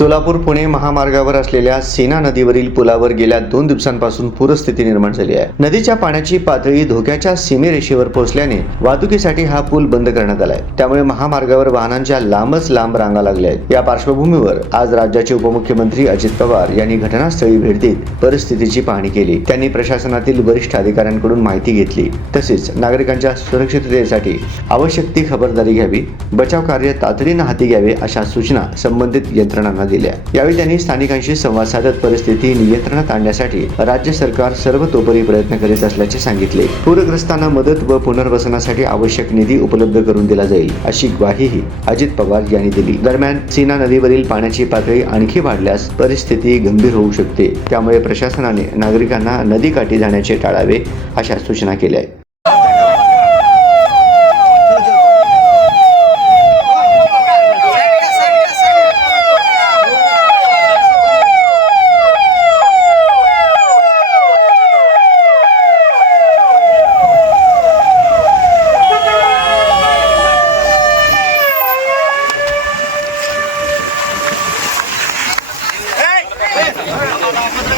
सोलापूर पुणे महामार्गावर असलेल्या सीना नदीवरील पुलावर गेल्या दोन दिवसांपासून पूरस्थिती निर्माण झाली आहे. नदीच्या पाण्याची पातळी धोक्याच्या सीमेरेषेवर पोहोचल्याने वाहतुकीसाठी हा पूल बंद करण्यात आलाय. त्यामुळे महामार्गावर वाहनांच्या लांबच लांब रांगा लागल्या आहेत. या पार्श्वभूमीवर आज राज्याचे उपमुख्यमंत्री अजित पवार यांनी घटनास्थळी भेट देत परिस्थितीची पाहणी केली. त्यांनी प्रशासनातील वरिष्ठ अधिकाऱ्यांकडून माहिती घेतली. तसेच नागरिकांच्या सुरक्षिततेसाठी आवश्यक ती खबरदारी घ्यावी बचाव कार्य तातडीनं हाती घ्यावे अशा सूचना संबंधित यंत्रणांना दिल्या. यावेळी त्यांनी स्थानिकांशी संवाद साधत परिस्थिती नियंत्रणात आणण्यासाठी राज्य सरकार सर्वतोपरी प्रयत्न करीत असल्याचे सांगितले. पूरग्रस्तांना मदत व पुनर्वसनासाठी आवश्यक निधी उपलब्ध करून दिला जाईल अशी ग्वाहीही अजित पवार यांनी दिली. दरम्यान सीना नदीवरील पाण्याची पातळी आणखी वाढल्यास परिस्थिती गंभीर होऊ शकते. त्यामुळे प्रशासनाने नागरिकांना नदीकाठी जाण्याचे टाळावे अशा सूचना केल्या आहेत.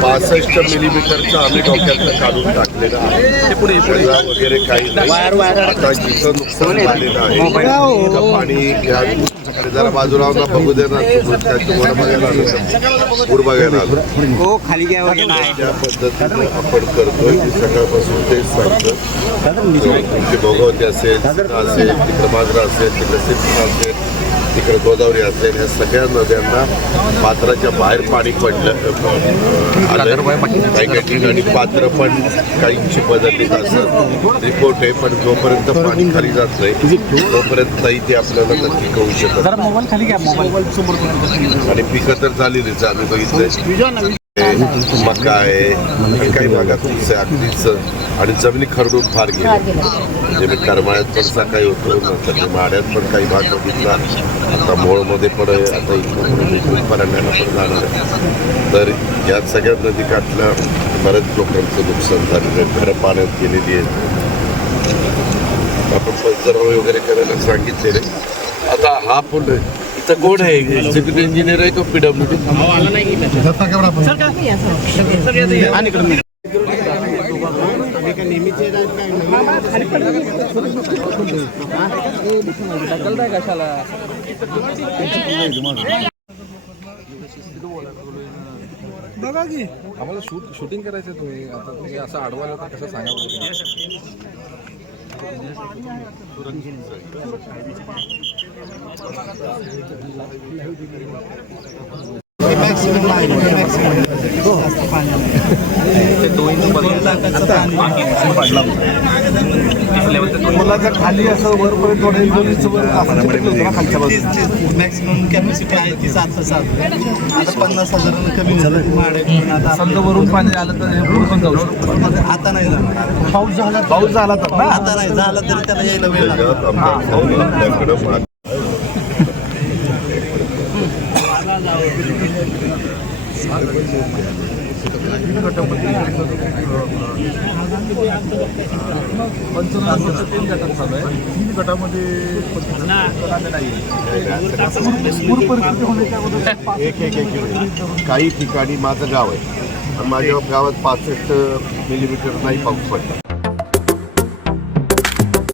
पासष्ट मिलीमीटरचं आम्ही डोक्यातलं काढून टाकलेलं आहे. पुढे? वगैरे काही नाही. आता जिथं नुकसान झालेलं आहे तिथं पाणी या जरा बाजूला बघू दे ना. काय तुम्हाला बघायला आलो पूर बघायला आलो. हो खाली घ्या त्या पद्धतीनं आपण करतोय. सकाळपासून तेच सांगतं तुमची भोगवती असेल असेल तिकडं माजरा असेल तिकडं सिंधू असेल. तिकडे गोदावरी असेल ह्या सगळ्या नद्यांना पात्राच्या बाहेर पाणी पडलं. काही काही ठिकाणी पात्र पण काहींची बदललीत असं रिपोर्ट आहे पण जोपर्यंत पाणी खाली जात नाही तोपर्यंत नाही ते आपल्याला नक्की कळू शकत. आणि पिकं तर झालेलीच आम्ही बघितलंय. मका आहे काही भागात ऊस आहे अगदीच आणि जमिनी खरडून फार गेल्या म्हणजे मी करमाळ्यात पण सकाळी होतो नंतर मी माड्यात पण काही भाग बघितला. आता मोळमध्ये पण आहे आता इकडून इकडून परांड्याला पण जाणार आहे. तर या सगळ्या नदी काठल्या बऱ्याच लोकांचं नुकसान झालेलं आहे. घरं पाण्यात गेलेली आहेत आपण पंचनामे वगैरे करायला सांगितलेले आता हा पूल इथं कोण आहे? एक्झिक्युटिव्ह इंजिनियर आहे का पीडब्ल्यू डी आम्हाला शूट शूटिंग करायचं आहे तुम्ही. आता तुम्ही असं अडवायला तर कसं सांगा बरं. मला जर खाली असं वरपर्यंत थोडं. मॅक्सिमम कॅपॅसिटी आहे ती सात सात. आता पन्नास हजार कमी झालं. आता समजा वरून पाणी आलं तर पण जाऊ आता नाही जाणार. पाऊस झाला पाऊस झाला तर. ना आता नाही झालं तरी त्याला यायला वेळ लागतो. पंचनामाचं तीन गटात चालू आहे तीन गटामध्ये एक एक एक. काही ठिकाणी माझं गाव आहे. माझ्या गावात पासष्ट मिलीमीटर नाही पाऊस पडला.